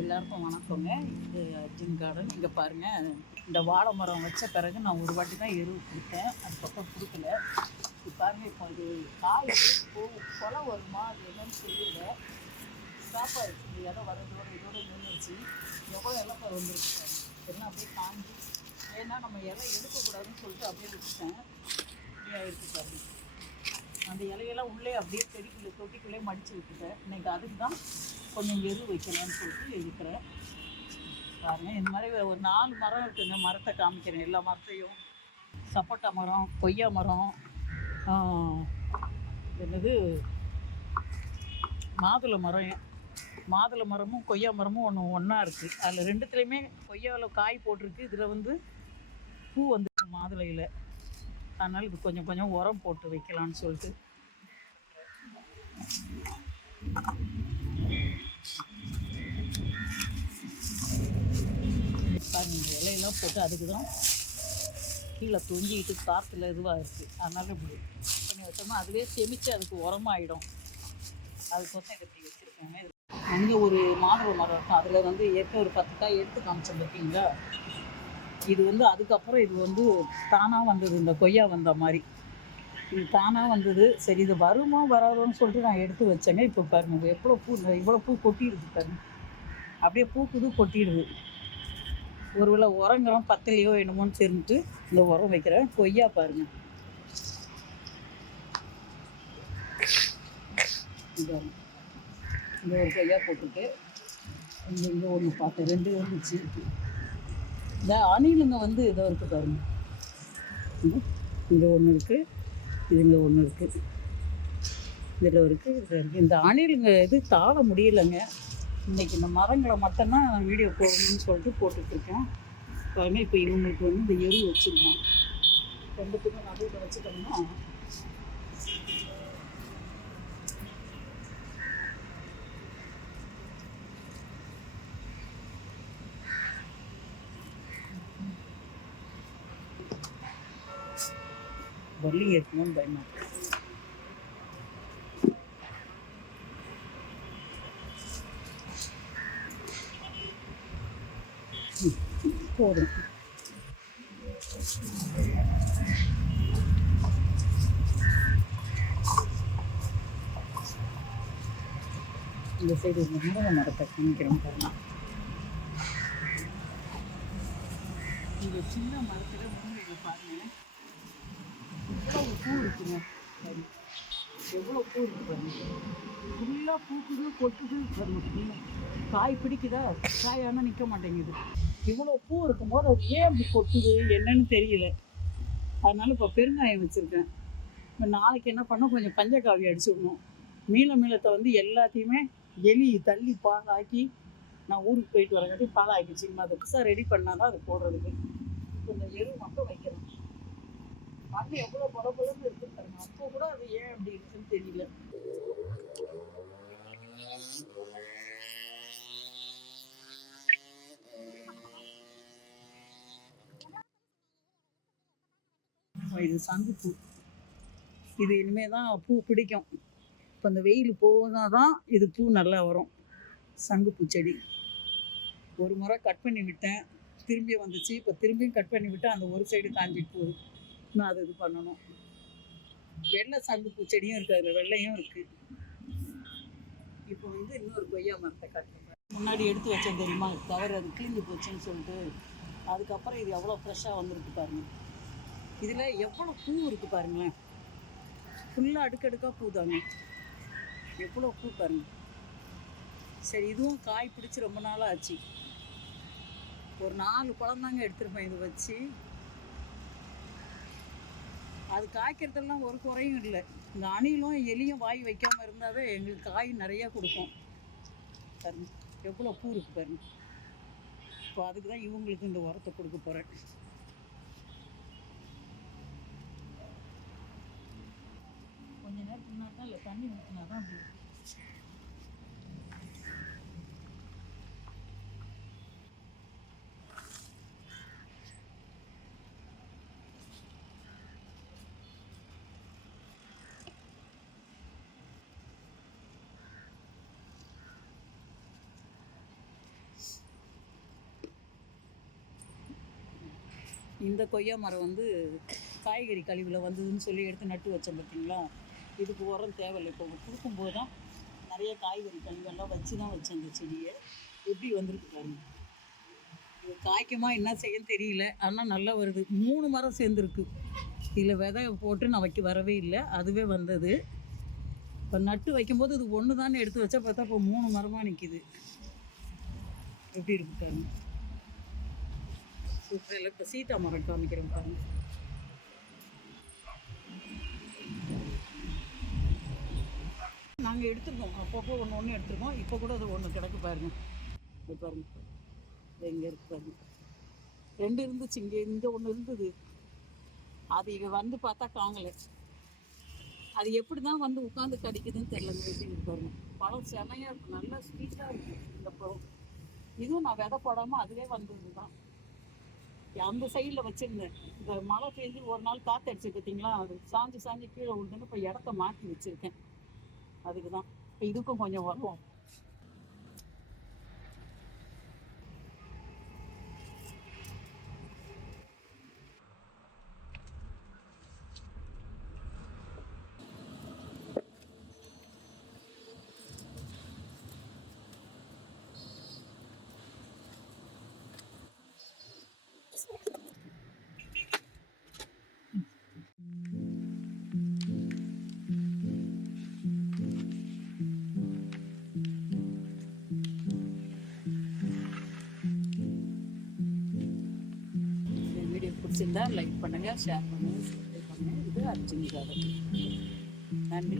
எல்லாருக்கும் வணக்கங்க. இது அர்ஜுன் கார்டன் இங்கே பாருங்கள் இந்த வாழை மரம் வச்ச பிறகு நான் ஒரு வாட்டி தான் எருவு கொடுத்தேன் அதுக்கப்புறம் கொடுக்கல இது பாருங்கள் இப்போ அது காய் பூ கொலை வருமா அது என்னன்னு தெரியல. சாப்பாடு இந்த இடம் வரதோட இதோட நின்றுச்சு எவ்வளோ இலப்பை வந்துருக்கு பாருங்க. எல்லாம் அப்படியே காஞ்சி ஏன்னா நம்ம இலை எடுக்கக்கூடாதுன்னு சொல்லிட்டு அப்படியே விட்டுட்டேன். அப்படியே இருக்கு பாருங்க. அந்த இலையெல்லாம் உள்ளே அப்படியே செடிக்குள்ளே தொட்டிக்குள்ளே மடித்து விட்டுட்டேன். இன்னைக்கு அதுக்கு தான் கொஞ்சம் எரு வைக்கலாம்னு சொல்லிட்டு இருக்கிறேன். பாருங்க இந்த மாதிரி ஒரு நாலு மரம் இருக்குங்க. மரத்தை காமிக்கிறேன். எல்லா மரத்தையும் சப்போட்டா மரம் கொய்யா மரம் என்னது? மாதுளை மரம் மாதுளை மரமும் கொய்யா மரமும் ஒன்று ஒன்றா இருக்குது அதில் ரெண்டுத்துலேயுமே கொய்யாவில் காய் போட்டிருக்கு. இதில் வந்து பூ வந்துருக்கு மாதுளையில். அதனால் இது கொஞ்சம் கொஞ்சம் உரம் போட்டு வைக்கலான்னு சொல்லிட்டு. பாருங்க இலையெல்லாம் போட்டு அதுக்கு தான் கீழே தொங்கிட்டு காற்றுல இதுவாக இருக்குது அதனால இப்படி பண்ணி வச்சோம்னா அதுவே செமிச்சு அதுக்கு உரமாயிடும். அதுக்கோசம் இதை இப்படி வச்சுருக்காங்க அங்கே ஒரு மாதுளை மரம் இருக்கும். அதில் வந்து ஏற்கனவே ஒரு பத்து காய் எடுத்து காமிச்சோம் பார்த்தீங்களா இது வந்து அதுக்கப்புறம் இது வந்து தானாக வந்தது இந்த கொய்யா வந்த மாதிரி. இது தானாக வந்தது. சரி இது வருமா வராதோன்னு சொல்லிட்டு நான் எடுத்து வச்சேங்க இப்போ பாருங்க எவ்வளோ பூ இவ்வளோ பூ கொட்டிடுது பாருங்க. அப்படியே பூக்குது கொட்டிடுது. ஒரு வேளை உரங்களும் பத்தலையோ என்னமோன்னு தெரிஞ்சுட்டு இந்த உரம் வைக்கிறேன். கொய்யா பாருங்க. இந்த ஒரு கொய்யா போட்டுட்டு இங்கே இங்கே ஒன்று பார்த்தேன். ரெண்டு இருந்துச்சு இந்த அணிலுங்க வந்து இதோ இருக்குது பாருங்க. இங்கே ஒன்று இருக்குது இதுங்க ஒன்று இருக்குது இதில் இருக்குது இதில் இருக்குது இந்த அணிலுங்க இது தாழ முடியலைங்க. இன்னைக்கு இந்த மரங்களை மட்டும்தான் நான் வீடியோ போடணும்னு சொல்லிட்டு போட்டுட்ருக்கேன் பாருங்கள் இப்போ இவங்களுக்கு வந்து இந்த எரு வச்சுருக்கோம். ரெண்டுத்துக்கும் நடுவில் வச்சுட்டோம்னா வள்ளி ஏற்கணும்னு பயமா இருக்கு. போதும். இந்த சைடு இந்த மரத்தை காமிக்கிறோம் போகலாம் இந்த சின்ன மரத்தில் முருங்கை பாருங்க எவ்வளோ பூ இருக்குங்க சரி எவ்வளோ பூ இருக்கு பாருங்க ஃபுல்லாக பூக்குது கொட்டுது பாருங்க காய் பிடிக்குதா காய் ஆனால் நிற்க மாட்டேங்குது இவ்வளோ பூ இருக்கும்போது அது ஏன் அப்படி கொட்டுது என்னன்னு தெரியல அதனால இப்போ பெருங்காயம் வச்சுருக்கேன் இப்போ நாளைக்கு என்ன பண்ணோம் கொஞ்சம் பஞ்சக்காவி அடிச்சு மீள மீளத்தை வந்து எல்லாத்தையுமே எலி தள்ளி பாலாக்கி நான் ஊருக்கு போயிட்டு வரங்காட்டி பாலாக்கிச்சு அதை புதுசாக ரெடி பண்ணால் தான் அது போடுறதுக்கு கொஞ்சம் எரு மட்டும் வைக்கிறேன் மண் எவ்வளோ பொல பொலன்னு இருக்கு பாருங்க. அப்போ கூட அது ஏன் அப்படி இருக்குன்னு தெரியல. இது சங்குப்பூ இது இனிமே தான் பூ பிடிக்கும். இப்போ இந்த வெயில் போனால் தான் இது பூ நல்லா வரும். சங்குப்பூ செடி. ஒரு முறை கட் பண்ணி விட்டேன். திரும்பி வந்துச்சு. இப்போ திரும்பியும் கட் பண்ணி விட்டேன் அந்த ஒரு சைடு காஞ்சிட்டு போகுது. இன்னும் அது இது பண்ணணும். வெள்ளை சங்குப்பூ செடியும் இருக்குது அதில் வெள்ளையும் இருக்குது இப்போ வந்து இன்னொரு கொய்யா மரத்தை கட்டுறேன் முன்னாடி எடுத்து வச்சேன் தெரியுமா? தவிர அது கிழிஞ்சு போச்சுன்னு சொல்லிட்டு. அதுக்கப்புறம் இது எவ்வளோ ஃப்ரெஷ்ஷாக வந்திருக்கு பாருங்க. இதில் எவ்வளோ பூ இருக்குது பாருங்களேன். ஃபுல்லாக அடுக்கடுக்காக பூ தாங்க. எவ்வளோ பூ பாருங்க. சரி இதுவும் காய் பிடிச்சி ரொம்ப நாளாக ஆச்சு ஒரு நாலு பழம் தாங்க இதை இது வச்சு. அது காய்க்கிறதெல்லாம் ஒரு குறையும் இல்லை. இந்த அணிலும் எலியும் வாய் வைக்காமல் இருந்தாவே எங்களுக்கு காய் நிறையா கொடுக்கும் பாருங்க எவ்வளோ பூ இருக்கு பாருங்க. இப்போ அதுக்கு தான் இவங்களுக்கு இந்த உரத்தை கொடுக்க போகிறேன் கொஞ்ச நேரம் முன்னாடி தான் இல்லை தண்ணி ஊற்றினா தான் அப்படி இந்த கொய்யா மரம் வந்து காய்கறி கழிவில் வந்ததுன்னு சொல்லி எடுத்து நட்டு வச்சோம் பார்த்தீங்களா இதுக்கு உரம் தேவையில்லை. இப்போ கொடுக்கும்போது தான் நிறைய காய்கறி கழிவெல்லாம் வச்சு தான் வச்சேன் இந்த செடியை. எப்படி வந்திருக்கு பாருங்க. இது காய்க்குமா என்ன செய்யன்னு தெரியல. ஆனால் நல்லா வருது. மூணு மரம் சேர்ந்துருக்கு. இதில் விதை போட்டு நான் வைக்க வரவே இல்லை. அதுவே வந்தது. இப்போ நட்டு வைக்கும்போது இது ஒன்று தானே எடுத்து வச்சா பார்த்தா இப்போ மூணு மரமாக நிற்கிது எப்படி இருக்கு பாருங்க. சூப்பரில் இப்போ சீதா மரம் காமிக்கிறேன் பாருங்க. நாங்கள் எடுத்துருக்கோம் அப்பப்போ ஒன்று ஒன்று எடுத்துருக்கோம் இப்போ கூட அது ஒன்று கிடக்கு பாருங்க. இது பாருங்க. எங்கே இருக்கு பாருங்க. ரெண்டு இருந்துச்சு. இங்கே இந்த ஒன்று இருந்தது. அது இங்கே வந்து பார்த்தா காங்கலை அது எப்படி தான் வந்து உட்காந்து கடிக்குதுன்னு தெரியலங்க எப்படி பாருங்க. பழம் செமையாக இருக்கும் நல்லா ஸ்வீட்டாக இருக்கும் இந்த பழம். இதுவும் நான் விதை போடாமல் அதுவே வந்தது தான் அந்த சைடில் வச்சுருந்தேன். இந்த மழை பெஞ்சு ஒரு நாள் காத்தடிச்சு பார்த்தீங்களா அது சாஞ்சு சாஞ்சு கீழே விழுந்துன்னு இப்போ இடத்த மாற்றி வச்சுருக்கேன். அதுக்கு தான் இப்போ இதுக்கும் கொஞ்சம் வரும் பிடிச்சிருந்தா லைக் பண்ணுங்கள் ஷேர் பண்ணுங்கள் சப்ஸ்கிரைப் பண்ணுங்கள் இது அர்ஜுன் கார்டன் நன்றி